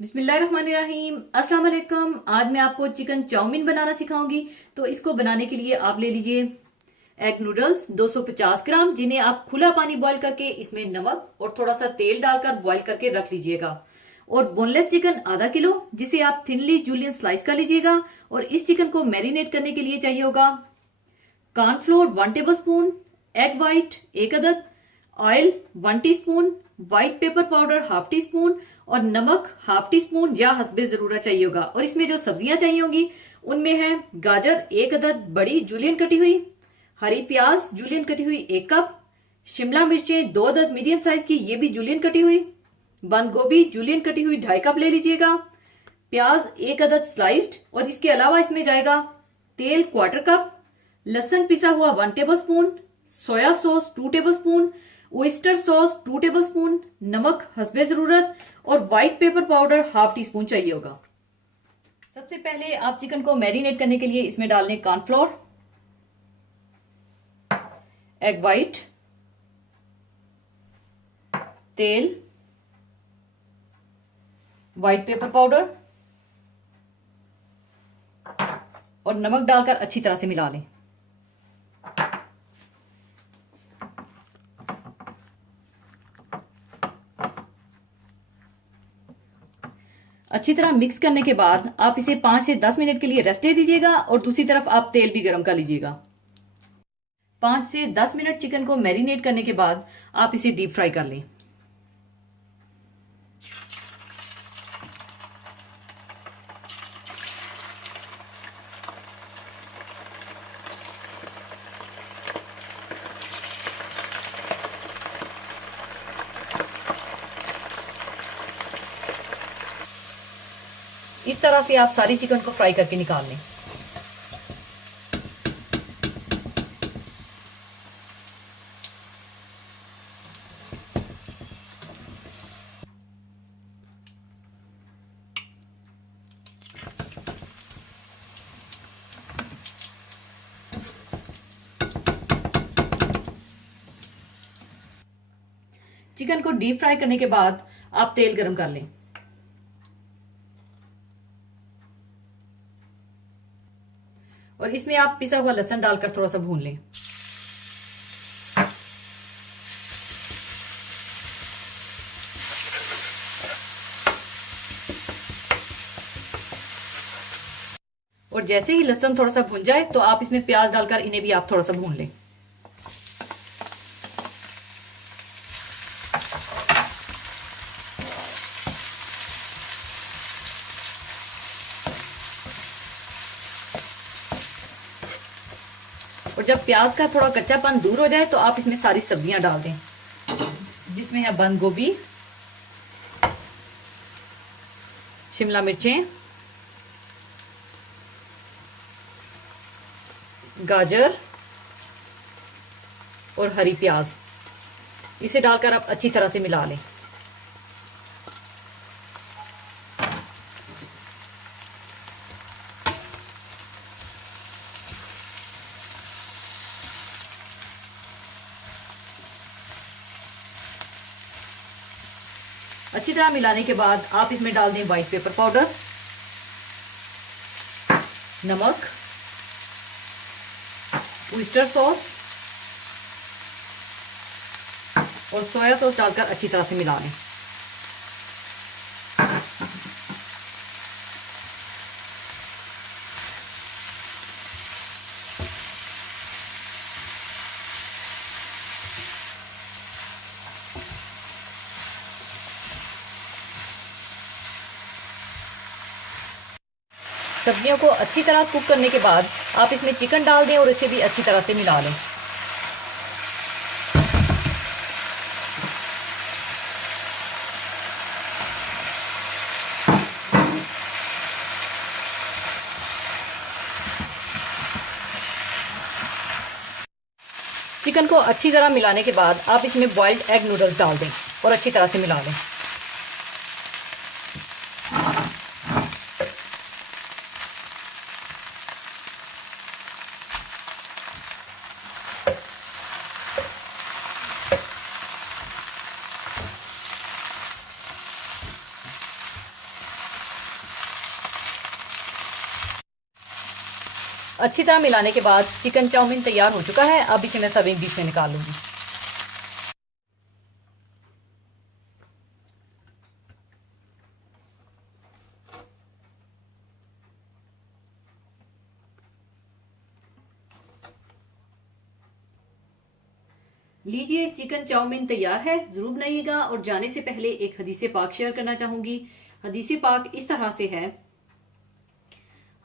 बिस्मिल्लाहिर्रहमानिर्रहीम। अस्सलाम वालेकुम। आज मैं आपको चिकन चाउमीन बनाना सिखाऊंगी। तो इसको बनाने के लिए आप ले लीजिए एग नूडल्स 250 ग्राम, जिन्हें आप खुला पानी बॉईल करके इसमें नमक और थोड़ा सा तेल डालकर बॉईल करके रख लीजिएगा। और बोनलेस चिकन आधा किलो, जिसे आप थिनली जूलियन स्लाइस कर लीजिएगा। और इस चिकन को मैरिनेट करने के लिए चाहिए होगा cornflour 1 table spoon, egg white 1 अदद, oil 1 teaspoon, white pepper powder half tea spoon और नमक हाफ टी स्पून या हस्बे जरूरत चाहिए होगा। और इसमें जो सब्जियां चाहिए होंगी उनमें है गाजर 1 अदद बड़ी जूलियन कटी हुई, हरी प्याज जूलियन कटी हुई 1 कप, शिमला मिर्चें 2 अदद मीडियम साइज की, ये भी जूलियन कटी हुई, बंद गोभी जूलियन कटी हुई 2.5 कप ले लीजिएगा, प्याज 1 अदद स्लाइस्ड। और इसके अलावा इसमें जाएगा तेल 1/4 कप, लहसुन पिसा हुआ 1 table spoon, soya sauce 2 table spoon, oyster sauce 2 table spoon, नमक हस्बे जरूरत और white pepper powder half tea spoon चाहिए होगा। सबसे पहले आप चिकन को मैरिनेट करने के लिए इसमें डाल लें कॉर्नफ्लोर, एग व्हाइट, तेल, व्हाइट पेपर पाउडर और नमक डालकर अच्छी तरह से मिला लें। अच्छी तरह मिक्स करने के बाद आप इसे 5 से 10 मिनट के लिए रेस्ट दे दीजिएगा। और दूसरी तरफ आप तेल भी गर्म कर लीजिएगा। 5 से 10 मिनट चिकन को मैरिनेट करने के बाद आप इसे डीप फ्राई कर लें। इस तरह से आप सारी चिकन को फ्राई करके निकाल लें। चिकन को डीप फ्राई करने के बाद आप तेल गरम कर लें। और इसमें आप पिसा हुआ लहसुन डालकर थोड़ा सा भून लें। और जैसे ही लहसुन थोड़ा सा भून जाए तो आप इसमें प्याज डालकर इन्हें भी आप थोड़ा सा भून लें। और जब प्याज का थोड़ा कच्चापन दूर हो जाए तो आप इसमें सारी सब्जियां डाल दें, जिसमें है बंद गोभी, शिमला मिर्चें, गाजर और हरी प्याज। इसे डालकर आप अच्छी तरह से मिला लें। अच्छी तरह मिलाने के बाद आप इसमें डाल दें व्हाइट पेपर पाउडर, नमक, ओइस्टर सॉस और सोया सॉस डालकर अच्छी तरह से मिला लें। सब्जियों को अच्छी तरह कुक करने के बाद आप इसमें चिकन डाल दें और इसे भी अच्छी तरह से मिला लें। चिकन को अच्छी तरह मिलाने के बाद आप इसमें बॉइल्ड एग नूडल्स डाल दें और अच्छी तरह से मिला लें। अच्छी तरह मिलाने के बाद चिकन चाउमीन तैयार हो चुका है। अब इसे मैं सर्विंग डिश में निकाल लूंगी। लीजिए, चिकन चाउमीन तैयार है। जरूर बनाइएगा। और जाने से पहले एक हदीसे पाक शेयर करना चाहूंगी। हदीसे पाक इस तरह से है।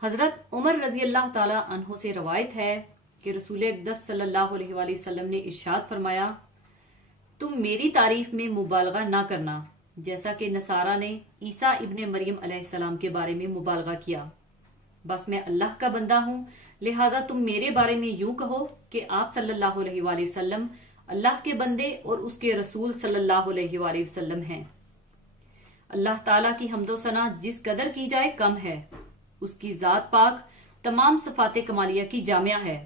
हजरत उमर रजी अल्लाह ताला अन्हो से रवायत है कि रसूल अक़दस सल्लल्लाहु अलैहि वसल्लम ने इरशाद फरमाया, तुम मेरी तारीफ में मुबालगा ना करना जैसा कि नसारा ने ईसा इब्ने मरियम अलैहिस्सलाम के बारे में मुबालगा किया। बस मैं अल्लाह का बंदा हूँ, लिहाजा तुम मेरे बारे में यूं कहो कि आप सल्लल्लाहु अलैहि वसल्लम अल्लाह के बंदे और उसके रसूल सल्लल्लाहु अलैहि वसल्लम हैं। अल्लाह ताला की हम्दो सना जिस कदर की जाए कम है। उसकी जात पाक तमाम सफाते कमालिया की जामिया है।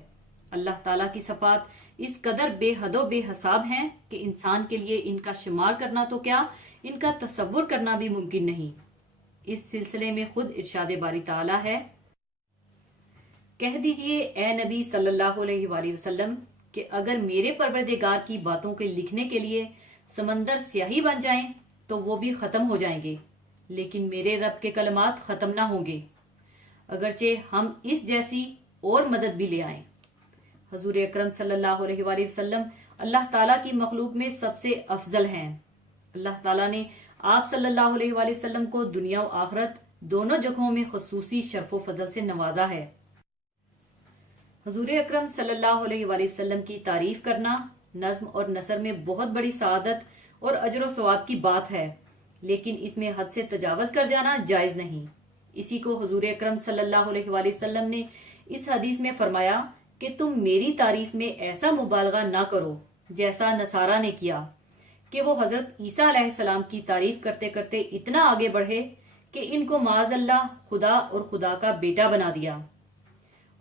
अल्लाह ताला की सफात इस कदर बेहदो बेहसाब हैं कि इंसान के लिए इनका शुमार करना तो क्या, इनका तसव्वुर करना भी मुमकिन नहीं। इस सिलसिले में खुद इरशाद बारी ताला है, कह दीजिए ए नबी सल्लल्लाहु अलैहि वसल्लम कि अगर मेरे परवरदिगार की बातों के लिखने के लिए समंदर स्याही बन जाएं तो वो भी खत्म हो जाएंगे, लेकिन मेरे रब के कलमात खत्म ना होंगे, अगरचे हम इस जैसी और मदद भी ले आए। हजूर अकरम सल्लल्लाहु अलैहि वसल्लम अल्लाह ताला की मखलूक में सबसे अफजल हैं। अल्लाह ताला ने आप सल्लल्लाहु अलैहि वसल्लम को दुनिया और आखिरत दोनों जगहों में खुसूसी शर्फो फजल से नवाजा है। हजूर अकरम सल्लल्लाहु अलैहि वसल्लम की तारीफ करना नज्म और नसर में बहुत बड़ी सआदत और अजर व सवाब की बात है, लेकिन इसमें हद से तजावज कर जाना जायज नहीं। इसी को हजूर अकरम सल्लल्लाहु अलैहि वसल्लम ने इस हदीस में फरमाया कि तुम मेरी तारीफ में ऐसा मुबालगा ना करो जैसा नसारा ने किया कि वो हजरत ईसा अलैहिस्सलाम की तारीफ करते करते इतना आगे बढ़े कि इनको माज़अल्लाह खुदा और खुदा का बेटा बना दिया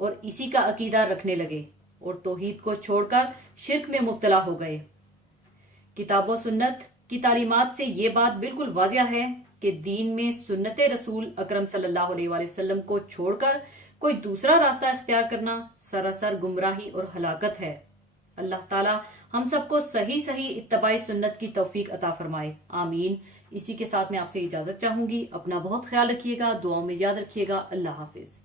और इसी का अकीदा रखने लगे और तौहीद को छोड़कर शिर्क में मुब्तला हो गए। किताब व सुन्नत की तालीमात से ये बात बिल्कुल वाज़िया है कि दीन में सुन्नत रसूल अकरम सल्लल्लाहु अलैहि वसल्लम को छोड़कर कोई दूसरा रास्ता इख्तियार करना सरासर गुमराही और हलाकत है। अल्लाह ताला हम सबको सही सही इत्तबाई सुन्नत की तौफीक अता फरमाए, आमीन। इसी के साथ मैं आपसे इजाजत चाहूंगी। अपना बहुत ख्याल रखिएगा, दुआओं में याद रखिएगा। अल्लाह हाफिज।